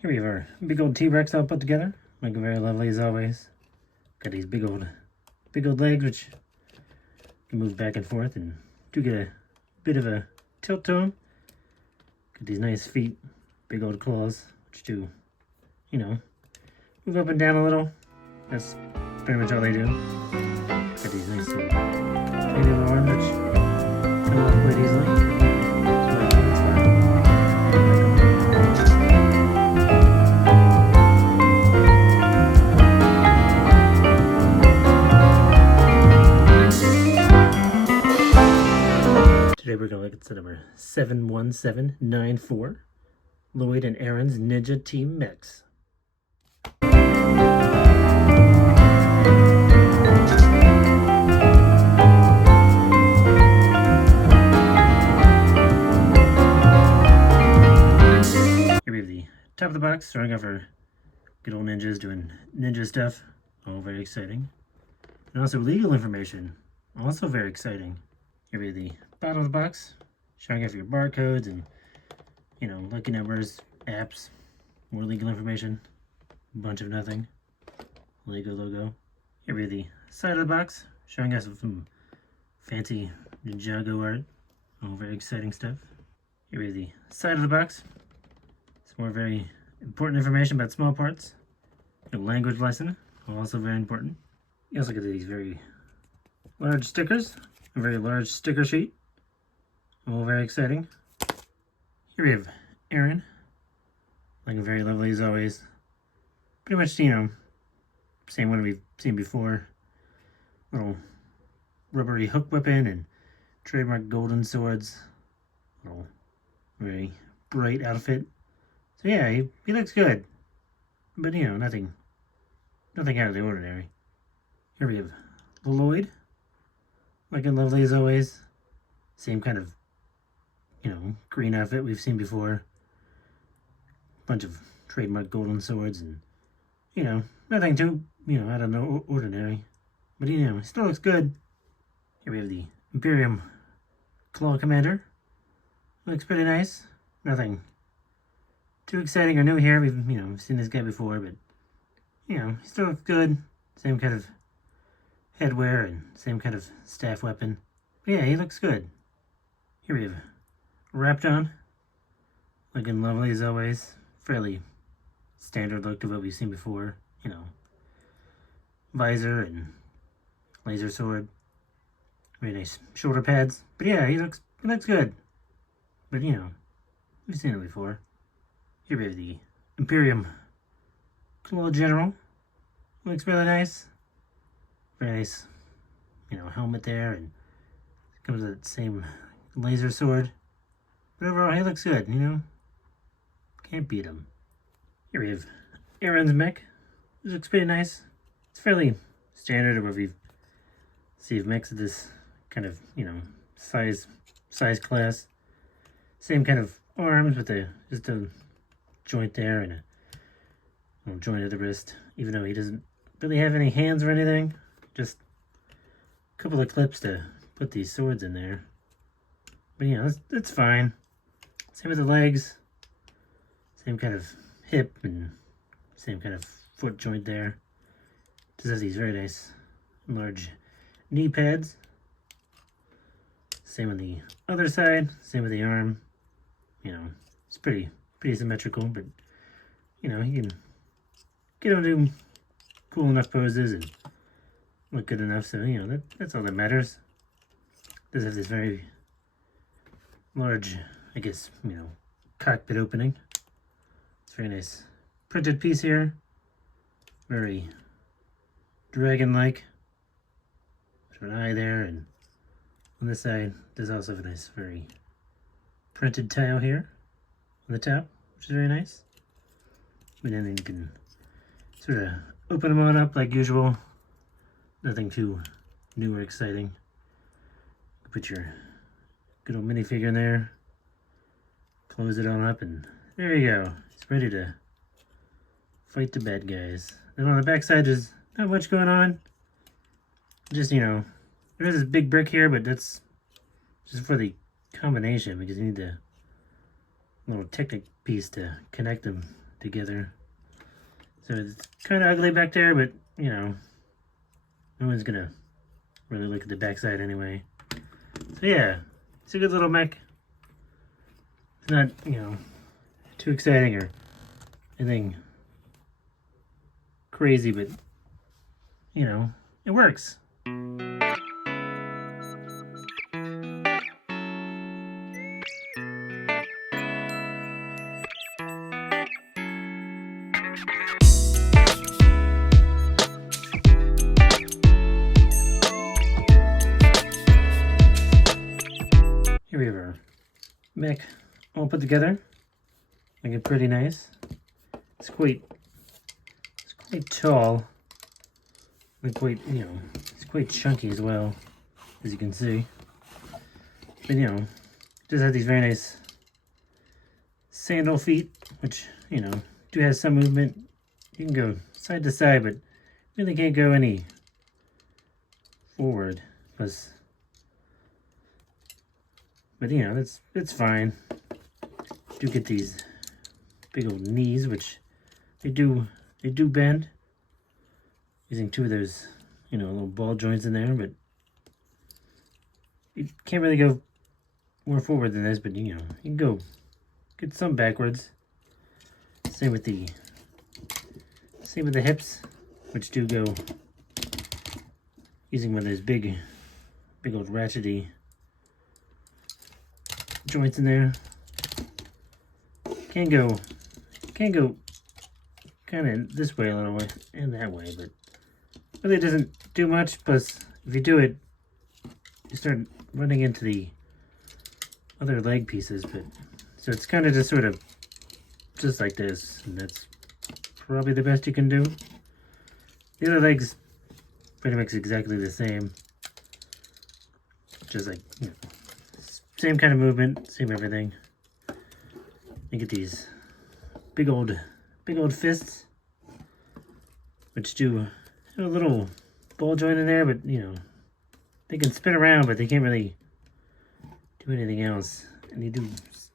Here we have our big old T-Rex all put together. Looking very lovely as always. Got these big old legs which can move back and forth and do get a bit of a tilt to them. Got these nice feet, big old claws, which do, you know, move up and down a little. That's pretty much all they do. Got these nice little arms which come off quite easily. Today we're going to look at set number 71794, Lloyd and Arin's Ninja Team Mechs. Here we have the top of the box, starting off our good old ninjas doing ninja stuff. All very exciting. And also legal information, also very exciting. Here we have the bottom of the box, showing off your barcodes and, you know, lucky numbers, apps, more legal information, a bunch of nothing. Lego logo. Here we have the side of the box, showing us some fancy ninjago art. All very exciting stuff. Here we have the side of the box. Some more very important information about small parts. A language lesson, also very important. You also get these very large stickers, a very large sticker sheet. All very exciting. Here we have Arin, looking very lovely as always. Pretty much, you know, same one we've seen before. Little rubbery hook weapon and trademark golden swords. Little very bright outfit. So yeah, he looks good. But you know, nothing out of the ordinary. Here we have Lloyd, looking lovely as always. Same kind of, you know, green outfit we've seen before. Bunch of trademark golden swords and, you know, nothing too, you know, out of the ordinary. But, you know, it still looks good. Here we have the Imperium Claw Commander. Looks pretty nice. Nothing too exciting or new here. We've, you know, seen this guy before, but, you know, he still looks good. Same kind of headwear and same kind of staff weapon. But yeah, he looks good. Here we have Rapton, looking lovely as always. Fairly standard look to what we've seen before. You know, visor and laser sword. Very nice shoulder pads. But yeah, he looks good. But you know, we've seen it before. Here we have the Imperium Claw General. Looks really nice. Very nice, you know, helmet there, and comes with that same laser sword. But overall, he looks good, you know? Can't beat him. Here we have Arin's mech. This looks pretty nice. It's fairly standard of what we've seen mechs of this kind of, you know, size class. Same kind of arms with just a joint there and a little joint at the wrist. Even though he doesn't really have any hands or anything. Just a couple of clips to put these swords in there. But, you know, that's fine. Same with the legs. Same kind of hip and same kind of foot joint there. Just has these very nice large knee pads. Same on the other side. Same with the arm. You know, it's pretty symmetrical, but, you know, you can get him to do cool enough poses and look good enough. So, you know, that's all that matters. Does have this very large, I guess, you know, cockpit opening. It's a very nice printed piece here. Very dragon-like. There's an eye there, and on this side, there's also a nice, very printed tile here on the top, which is very nice. And then you can sort of open them on up like usual. Nothing too new or exciting. Put your good old minifigure in there. Close it on up, and there you go. It's ready to fight the bad guys. And on the back side, there's not much going on. Just, you know, there is this big brick here, but that's just for the combination because you need the little Technic piece to connect them together. So it's kind of ugly back there, but you know, no one's gonna really look at the backside anyway. So yeah, it's a good little mech. It's not, you know, too exciting or anything crazy, but you know, it works. Here we have our mech all put together. Looking pretty nice. It's quite tall. And quite, you know, it's quite chunky as well, as you can see. But you know, it does have these very nice sandal feet, which, you know, do have some movement. You can go side to side, but really can't go any forward. But you know, it's fine. Do get these big old knees, which they do bend. Using two of those, you know, little ball joints in there, but you can't really go more forward than this. But you know, you can go get some backwards. Same with the hips, which do go using one of those big old ratchety joints in there. Can go kind of this way a little way and that way, but really doesn't do much. Plus, if you do it, you start running into the other leg pieces. But so it's kind of just sort of just like this, and that's probably the best you can do. The other leg's pretty much exactly the same, just like, you know, same kind of movement, same everything. You get these big old fists, which do have a little ball joint in there, but you know, they can spin around, but they can't really do anything else. And you do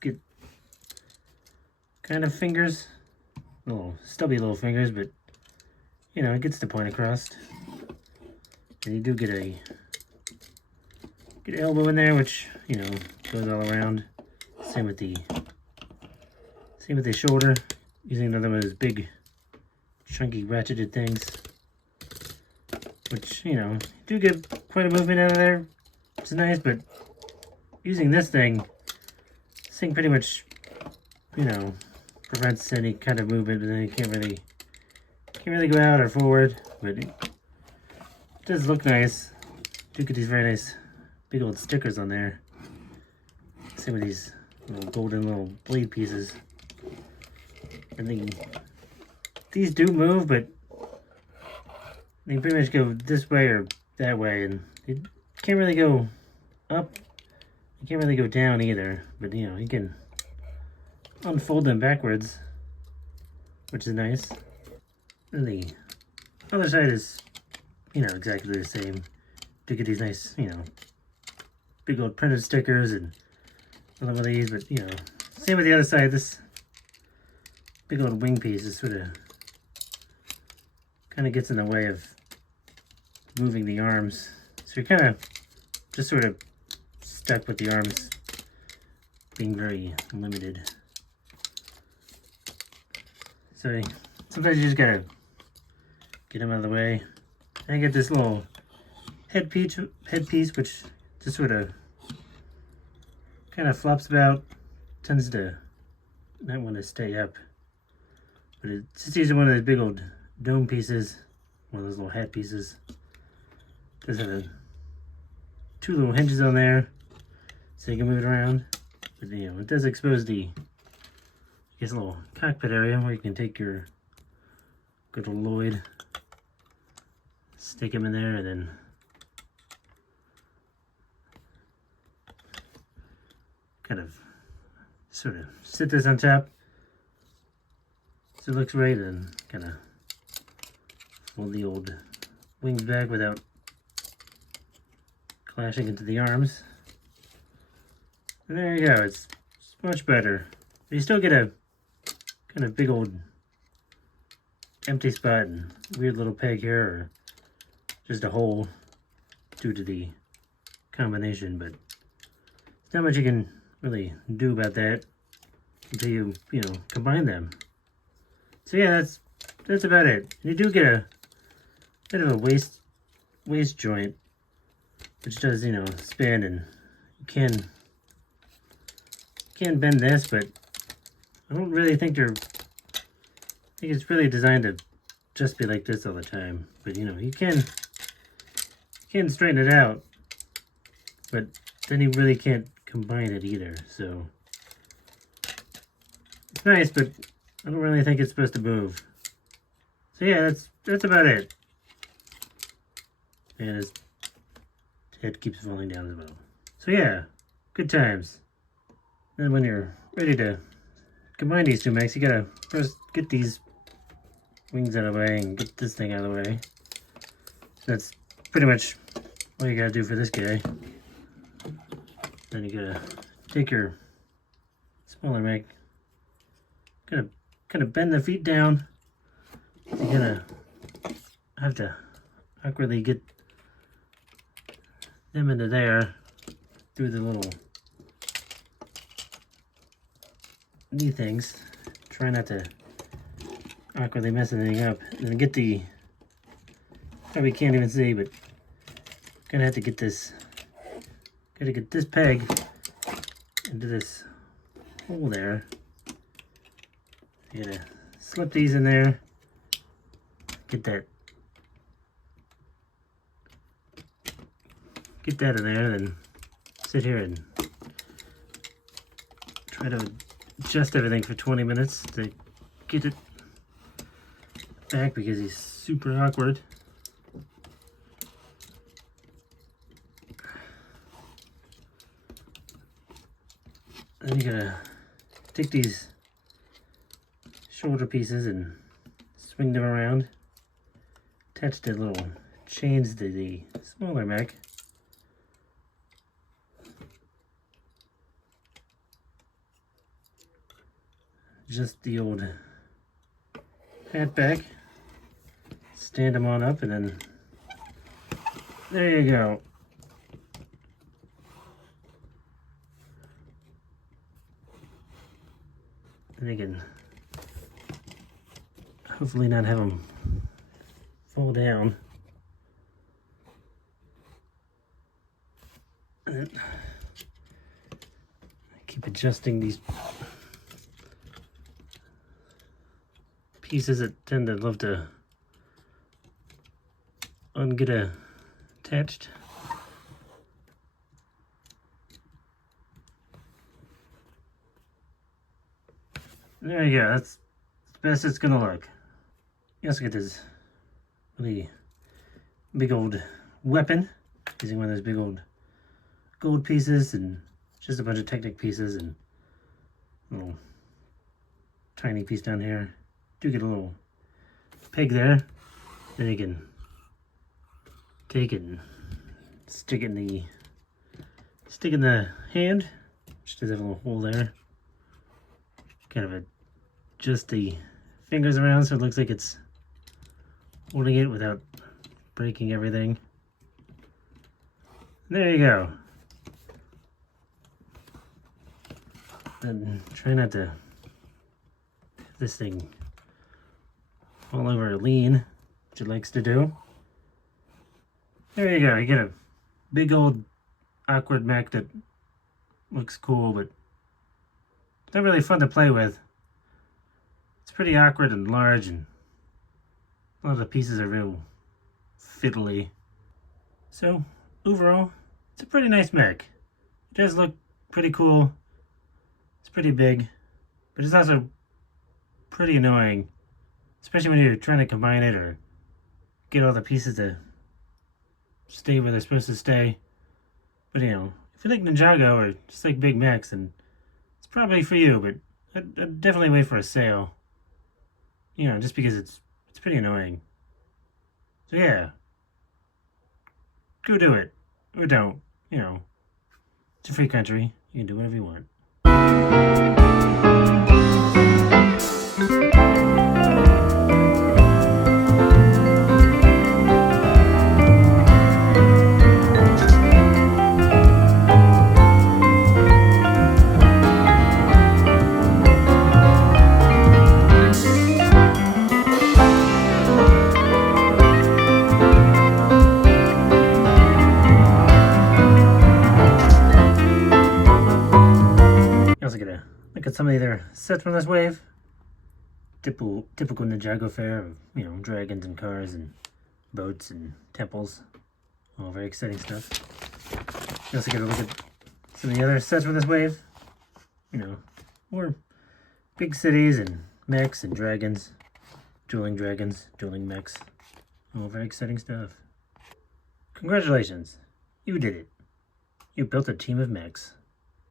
get kind of fingers, little stubby little fingers, but you know, it gets the point across. And you do get an elbow in there, which, you know, goes all around. Same with the shoulder, using another one of those big chunky ratcheted things, which, you know, do get quite a movement out of there. It's nice, but using this thing pretty much, you know, prevents any kind of movement, but then you can't really go out or forward. But it does look nice. Do get these very nice big old stickers on there. Same with these little golden little blade pieces. And these do move, but they pretty much go this way or that way, and you can't really go up. You can't really go down either. But you know, you can unfold them backwards, which is nice. And the other side is, you know, exactly the same. To get these nice, you know, big old printed stickers and all of these, but you know, same with the other side. This big old wing piece is sort of kind of gets in the way of moving the arms, so you're kind of just sort of stuck with the arms being very limited. So sometimes you just gotta get them out of the way. And get this little headpiece, which just sort of kind of flops about, tends to not want to stay up. But it's just using one of those big old dome pieces, one of those little hat pieces. Does have two little hinges on there, so you can move it around. But you know, it does expose the, I guess, a little cockpit area where you can take your good old Lloyd, stick him in there, and then kind of sort of sit this on top so it looks right, and kind of fold the old wings back without clashing into the arms. And there you go, it's much better. You still get a kind of big old empty spot and weird little peg here, or just a hole due to the combination, but there's not much you can really do about that until you know, combine them. So yeah, that's about it. You do get a bit of a waist joint, which does, you know, spin, and you can bend this, but I don't really think I think it's really designed to just be like this all the time. But you know, you can straighten it out, but then you really can't combine it either. So it's nice, but I don't really think it's supposed to move. So yeah, that's about it. And his head keeps falling down as well. So yeah, good times. Then when you're ready to combine these two mechs, you gotta first get these wings out of the way and get this thing out of the way. So that's pretty much all you gotta do for this guy. Then you gotta take your smaller mech, kind of bend the feet down. You're gonna have to awkwardly get them into there through the little knee things. Try not to awkwardly mess anything up. And then get the, probably can't even see, but gonna have to get this, gotta get this peg into this hole there. You gotta slip these in there, get that in there, then sit here and try to adjust everything for 20 minutes to get it back, because he's super awkward. Then you gotta take these shoulder pieces and swing them around, attach the little chains to the smaller mech. Just the old hat back, stand them on up, and then there you go. And you can hopefully not have them fall down. And then keep adjusting these pieces that tend to love to get attached. There you go, that's the best it's gonna look. You also get this really big old weapon, using one of those big old gold pieces and just a bunch of Technic pieces and a little tiny piece down here. Do get a little peg there. Then you can take it and stick it in the hand, which does have a little hole there. Kind of adjust the fingers around so it looks like it's holding it without breaking everything. There you go. And try not to have this thing all over lean, which it likes to do. There you go. You get a big old awkward mech that looks cool, but not really fun to play with. It's pretty awkward and large, and a lot of the pieces are real fiddly. So overall, it's a pretty nice mech. It does look pretty cool. It's pretty big, but it's also pretty annoying, especially when you're trying to combine it or get all the pieces to stay where they're supposed to stay. But you know, if you like Ninjago or just like big mechs, then it's probably for you, but I'd definitely wait for a sale. You know, just because it's pretty annoying. So yeah, go do it. Or don't. You know, it's a free country. You can do whatever you want. some of the other sets from this wave. Typical Ninjago fare of, you know, dragons and cars and boats and temples. All very exciting stuff. You also get a look at some of the other sets from this wave. You know, more big cities and mechs and dragons. Dueling mechs. All very exciting stuff. Congratulations. You did it. You built a team of mechs.